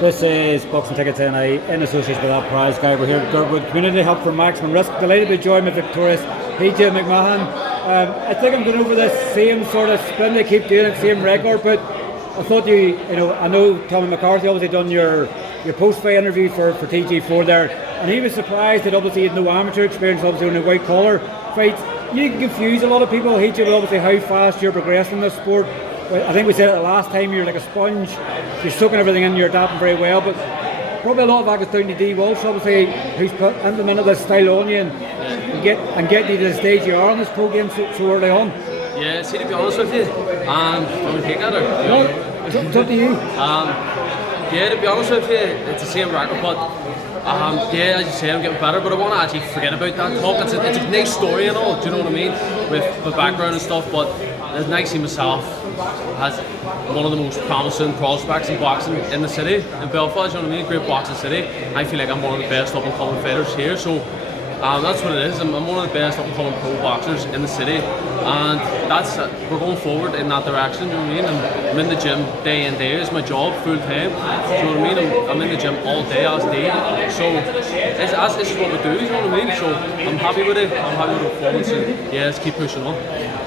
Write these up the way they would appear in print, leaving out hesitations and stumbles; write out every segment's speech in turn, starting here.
This is Boxing Tickets NI in association with that prize guy. We're here at Girdwood Community Help for Maximum Risk. Delighted to be joined with victorious Hijjah McMahon. I think I'm going over this same sort of spin. They keep doing it, same record, but I thought I know Tommy McCarthy obviously done your post-fight interview for TG4 there, and he was surprised that obviously he had no amateur experience, obviously in the white collar fights. You can confuse a lot of people, Hijjah, with obviously how fast you're progressing in this sport. I think we said it the last time, you're like a sponge, you're soaking everything in, you're adapting very well, but probably a lot of that is down to D. Walsh, obviously, who's implemented this style on you and get you to the stage you are on this pro game so early on. Yeah, see, to be honest with you, don't take that or? No, it's up to you. Yeah, to be honest with you, it's the same record, but yeah, as you say, I'm getting better, but I want to actually forget about that talk. It's a nice story and all, do you know what I mean? With the background and stuff, but it's nice to myself has one of the most promising prospects in boxing in the city, in Belfast, you know what I mean? Great boxing city. I feel like I'm one of the best up-and-coming fighters here, so that's what it is. I'm one of the best up-and-coming pro boxers in the city, and we're going forward in that direction, you know what I mean? I'm in the gym day in day, it's my job, full time, you know what I mean? I'm in the gym all day, as day, so this is what we do, you know what I mean? So I'm happy with it, I'm happy with the performance, and yeah, let's keep pushing on.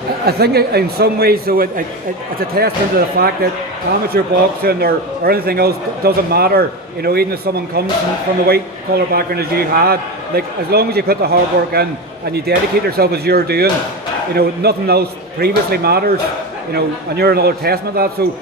I think in some ways, though, it's a testament to the fact that amateur boxing or anything else doesn't matter. You know, even if someone comes from the white collar background as you had, like as long as you put the hard work in and you dedicate yourself as you're doing, you know, nothing else previously matters. You know, and you're another testament of that. So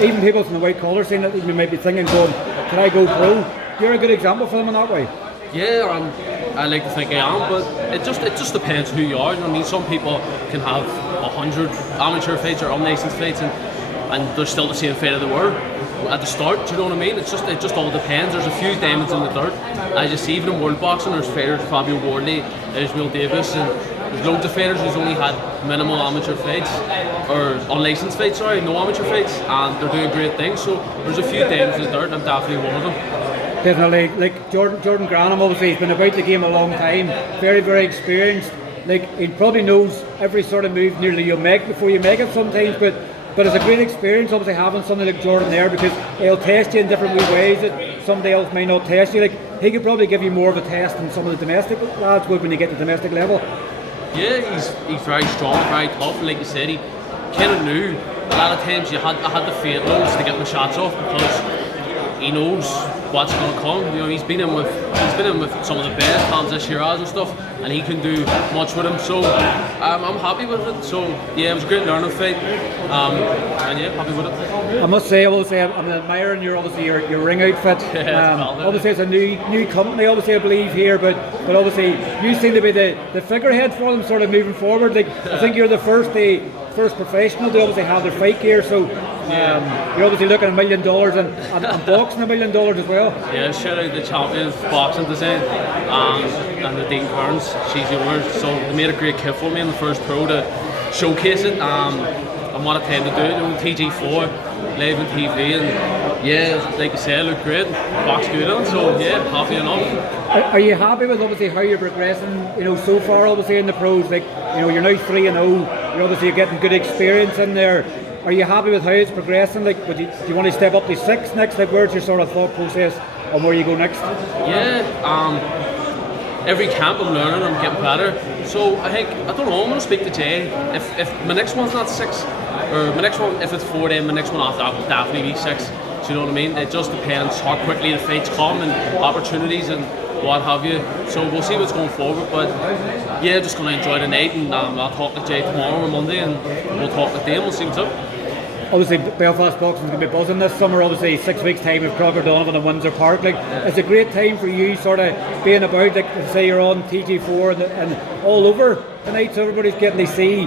even people from the white collar scene that you might be thinking, going, "Can I go pro?" You're a good example for them in that way. Yeah, I like to think I am, but it just depends who you are. You know what I mean? Some people can have 100 amateur fights or unlicensed fights, and they're still the same fighter they were at the start. Do you know what I mean? It just all depends. There's a few diamonds in the dirt. As you see, even in world boxing, there's fighters, Fabio Wardley, Israel Davis, and there's loads of fighters who's only had minimal amateur fights, or unlicensed fights, sorry, no amateur fights, and they're doing great things. So there's a few diamonds in the dirt, and I'm definitely one of them. Definitely, like Jordan Granham, obviously he's been about the game a long time, very, very experienced. Like he probably knows every sort of move nearly you'll make before you make it sometimes, but it's a great experience obviously having somebody like Jordan there, because he'll test you in different ways that somebody else may not test you. Like he could probably give you more of a test than some of the domestic lads would when you get to domestic level. Yeah, he's very strong, very tough, and like you said, he kind of knew a lot of times I had to fake those to get my shots off, because he knows what's going to come. You know, he's been in with some of the best hands this year and stuff, and he can do much with him. So I'm happy with it. So yeah, it was a great learning fight, and yeah, happy with it. I must say, I'm admiring your ring outfit. Obviously, it's a new company, obviously I believe here, but obviously you seem to be the figurehead for them, sort of moving forward. Like I think you're the first professional to obviously have their fight gear. So you're obviously looking at $1 million and boxing $1 million as well. Yeah, shout out the champions boxing design and the Dean Kearns, she's yours. So they made a great kit for me in the first pro to showcase it. And what a time to do it, you know, TG4, live on TV, and yeah, like you said, look great, box good on, so yeah, happy enough. Are you happy with obviously how you're progressing, you know, so far obviously in the pros? Like, you know, you're now 3-0, you're obviously getting good experience in there. Are you happy with how it's progressing? Like, do you want to step up to 6 next? Like, where's your sort of thought process on where you go next? Yeah, every camp I'm learning, I'm getting better. So I don't know, I'm going to speak to Jay. If my next one's not 6, or my next one, if it's 4, then my next one after that will definitely be 6. Do you know what I mean? It just depends how quickly the fights come and opportunities and what have you. So we'll see what's going forward. But yeah, just going to enjoy the night, and I'll talk to Jay tomorrow or Monday, and we'll talk with them, we'll see what's up. Obviously, Belfast boxing is going to be buzzing this summer. Obviously, 6 weeks' time with Donovan and Windsor Park. Like, it's a great time for you, sort of being about. Like, say you're on TG4 and all over tonight, so everybody's getting to see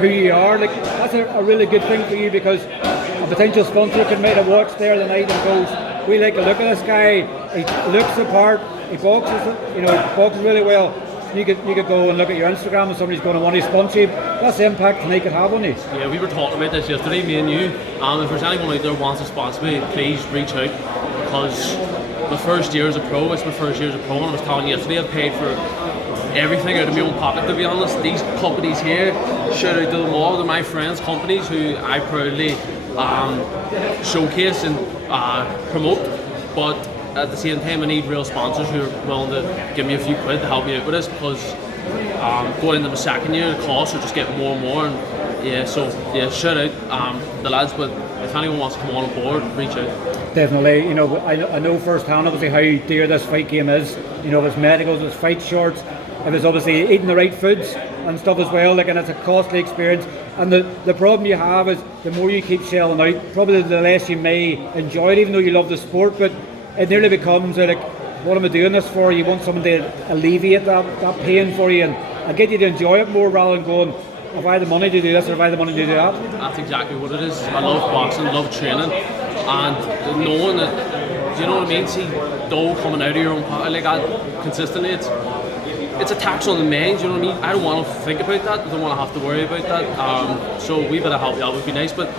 who you are. Like, that's a really good thing for you, because a potential sponsor could make a watch there the night and goes, "We like to look at this guy. He looks the part. He boxes, you know, boxes really well." You could go and look at your Instagram and somebody's going to want to sponsor you. That's the impact tonight could have on you. Yeah, we were talking about this yesterday, me and you. If there's anyone out there who wants to sponsor me, please reach out, because my first year as a pro, and I was telling you yesterday, I've paid for everything out of my own pocket, to be honest. These companies here, shout out to them all, they're my friends' companies who I proudly showcase and promote. but at the same time I need real sponsors who are willing to give me a few quid to help me out with this, because going into my second year the costs are just getting more and more, and shout out the lads, but if anyone wants to come on board, reach out. Definitely, you know, I know firsthand obviously how dear this fight game is. You know, if it's medicals, if it's fight shorts, if it's obviously eating the right foods and stuff as well, like, and it's a costly experience. And the problem you have is the more you keep shelling out, probably the less you may enjoy it, even though you love the sport. But it nearly becomes like, what am I doing this for? You want someone to alleviate that pain for you and get you to enjoy it more, rather than going, have I the money to do this or have I the money to do that? That's exactly what it is. I love boxing, love training, and knowing that, do you know what I mean? See dough coming out of your own pocket like that consistently, it's a tax on the mind, do you know what I mean? I don't want to think about that, I don't want to have to worry about that. So we better help you out would be nice, but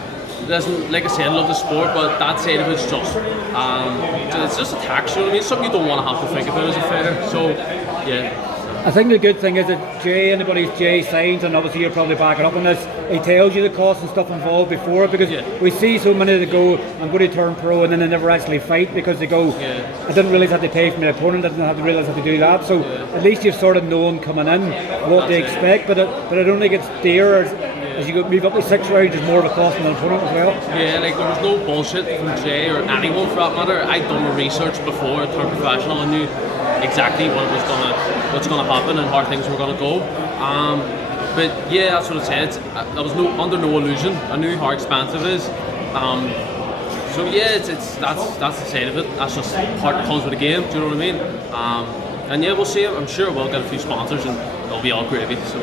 listen, like I said, I love the sport, but that side of it's just it's just a tax, you know what I mean? It's something you don't want to have to think about as a fighter. So yeah. I think the good thing is that Jay signs, and obviously you're probably backing up on this, he tells you the costs and stuff involved before, because we see so many that go, I'm going to turn pro, and then they never actually fight because they go, I didn't realise I had to pay for my opponent, I didn't have to realise I had to do that. So at least you've sort of known coming in what they expect, but I don't think it's dear as you move up to 6 rounds, it's more of a cost on the opponent as well. Yeah, like there was no bullshit from Jay or anyone for that matter. I'd done my research before I turned professional and knew exactly what's gonna happen and how things were gonna go. But yeah, that's what I said. I was under no illusion. I knew how expensive it is. So yeah, that's the side of it. That's just part that comes with the game. Do you know what I mean? And yeah, we'll see. I'm sure we'll get a few sponsors and it'll be all gravy. So.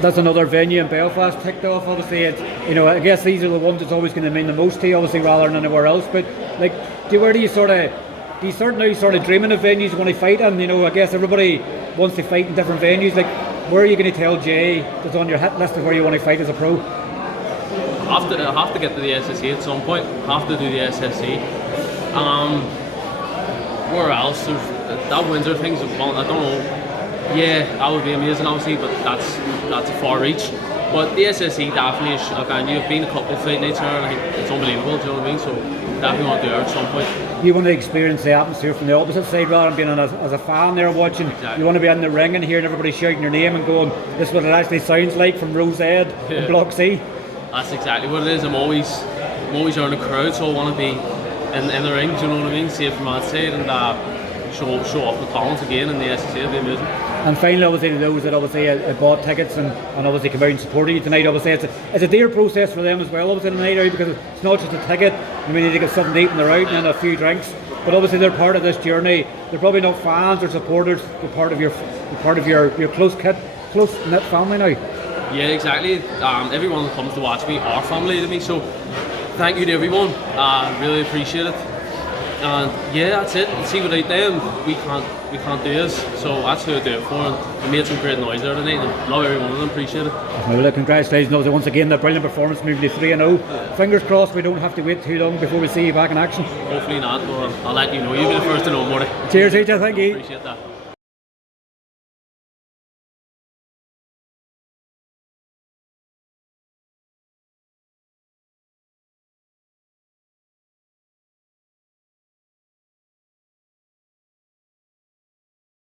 That's another venue in Belfast ticked off. Obviously, I guess these are the ones that's always going to mean the most to you, obviously, rather than anywhere else. But like, where do you sort of dreaming of venues you want to fight in? You know, I guess everybody wants to fight in different venues. Like, where are you going to tell Jay that's on your hit list of where you want to fight as a pro? I have to get to the SSC at some point. Have to do the SSC. Where else? There's that Windsor thing's I don't know. Yeah, that would be amazing, obviously, but that's a far reach. But the SSC definitely is a venue. I've been a couple of fight nights there, and I think it's unbelievable. Do you know what I mean? So definitely want to do it at some point. You want to experience the atmosphere from the opposite side rather than being as a fan there watching. Exactly. You want to be in the ring and hearing everybody shouting your name and going, "This is what it actually sounds like from Rose Ed and Block C." That's exactly what it is. I'm always around the crowd, so I want to be in the ring. Do you know what I mean? See it from outside and show off the talent again in the SSC. It'll be amazing. And finally, obviously, to those that obviously bought tickets and obviously come out and supported you tonight, obviously it's a dear process for them as well, obviously, tonight, out, because it's not just a ticket. You may need to get something to eat and they're out and then a few drinks. But obviously they're part of this journey. They're probably not fans or supporters. They're part of your close-knit family now. Yeah, exactly. Everyone that comes to watch me are family to me. So thank you to everyone. Really appreciate it. And yeah, that's it. See, without them, we can't do this. So that's who I do it for. And we made some great noise there tonight. And love every one of them. Appreciate it. Well, congratulations once again. A brilliant performance, moving to 3-0. Fingers crossed we don't have to wait too long before we see you back in action. Hopefully not. I'll let you know. You'll be the first to know, Morty. Cheers, Hijjah. Thank you. Appreciate that.